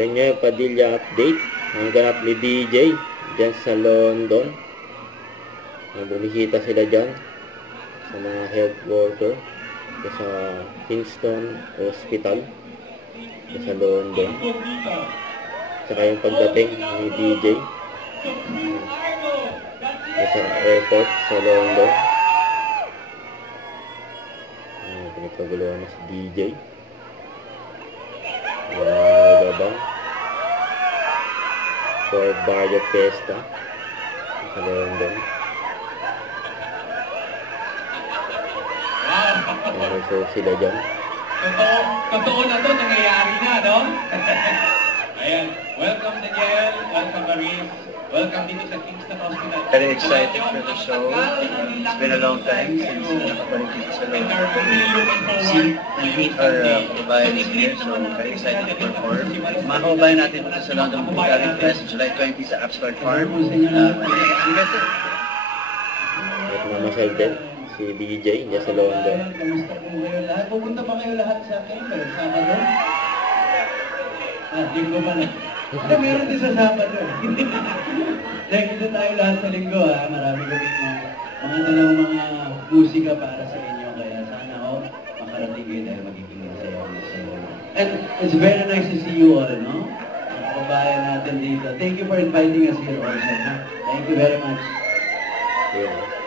Daniel Padilla update. Ang ganap ni DJ dyan sa London. Bumisita sila dyan sa mga health worker sa Kingston Hospital sa London. Saka yung pagdating ni DJ sa airport sa London. Pinagpaguluhan na si DJ. Nagabang for Barrio Fiesta sa London. So sila dyan. Totoo na to, nangyayari na, no? Ayan. Welcome, Daniel. Welcome, Maris. Welcome dito sa Kingston Hospital. Very excited for the show. It's been a long time since nakabalik dito sa London. See and meet our kababayan here, so very excited to perform. Mga kababayan natin dito sa London Bulgarian Fest, July 20 sa Abscard Farm. Invested. At mamasyal din si DJ niya sa London. Kamusta po kayo lahat? Pupunta pa kayo lahat sa Kailan? Sabado? Linggo pa na. Ano meron din sa Sabado? Dito tayo lahat sa linggo, ha? Marami kami mga dalawang mga musika para sa inyo. Kaya sana makarating kayo dahil magiging masaya. And it's very nice to see you all, no? Ang kababayan natin dito. Thank you for inviting us here also, ha? Thank you very much. Yeah.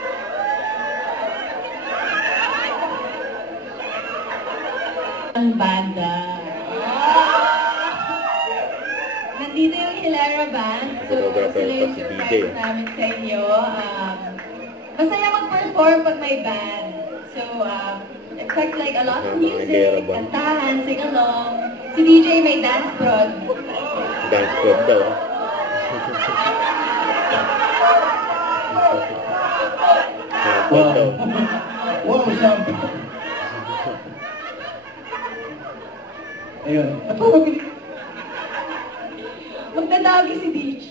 Ang banda. Nandito yung Hilera Band. So, sila yung surprise namin sa inyo. Masaya mag-perform pag may band. So, expect like a lot of music, kantahan, sing-along. Si DJ may dance prod. Dance prod daw. Wow. Wow, sabi. Ayun. Magdadagi si DJ.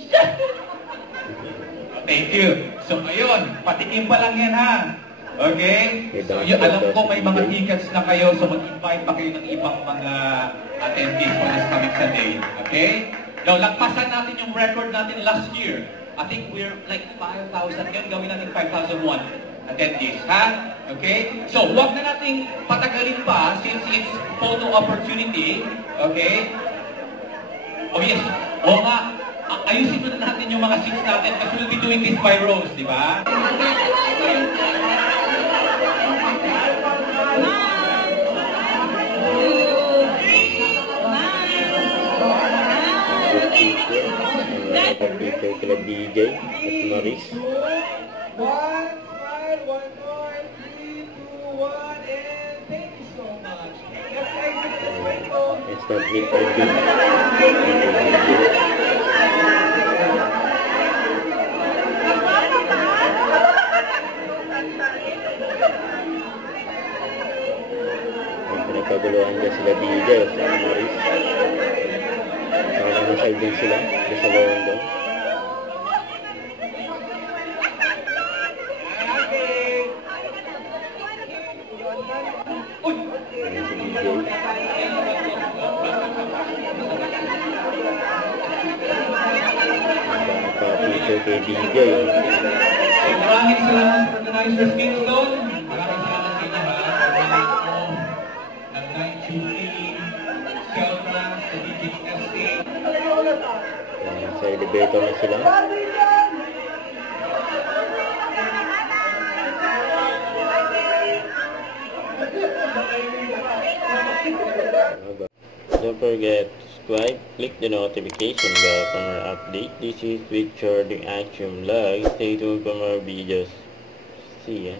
Thank you. So, ayun. Patikim pa lang yan, ha? Okay? So, yun, alam ko may mga tickets na kayo, so mag-invite pa kayo ng ibang mga attendees for this coming Sunday. Okay? Now, lagpasan natin yung record natin last year. I think we're like 5,000. Ngayon, gawin natin 5,001 attendees, ha? Okay? So, huwag na nating patagalin pa since it's photo opportunity. Okay? Oh, yes. Oo nga. Ayusin muna natin yung mga seats natin kasi we'll be doing this by rows, di ba? Pag-picture kila DJ at Maris. One, smile, one more, 3, 2, 1, and thank you so much. Let's exit this window. Instant interview. Pinagkaguluhan dyan sila DJ at Maris. Nakamasal din sila sa London. Nagpa-picture kay DJ. Maraming salamat sa organizers Kingston. Maraming salamat sa inyo, ha? Ng Night Shooting, Sheltra, sa DJ's SC. Sa elevator na sila. Don't forget to subscribe, click the notification bell for more update. This is Victor the Action Vlog. Stay tuned for more videos. See ya.